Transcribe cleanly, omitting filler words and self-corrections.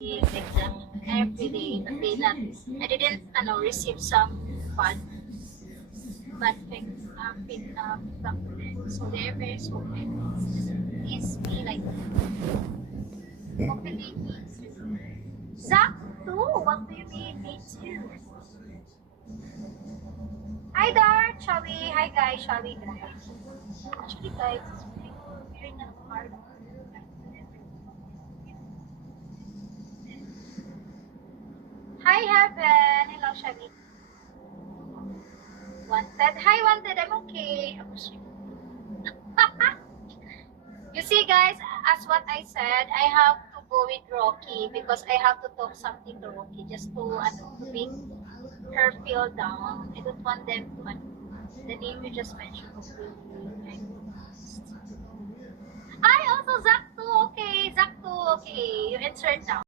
like that every day, but they not, I didn't receive some bad things back to them. So they're very open. It's me like openly me too. Zach too. What do you mean? Me too. Hi Dart, shall we? Hi guys, shall we guys? Actually guys, it's very not hard. Hi Heaven, hello Shami. Wanted, hi Wanted, I'm okay. I'm You see guys, as what I said, I have to go with Rocky because I have to talk something to Rocky just to make her feel down. I don't want them to, the name you just mentioned completely. I also Zach too, okay, Zach too, okay. You insert now.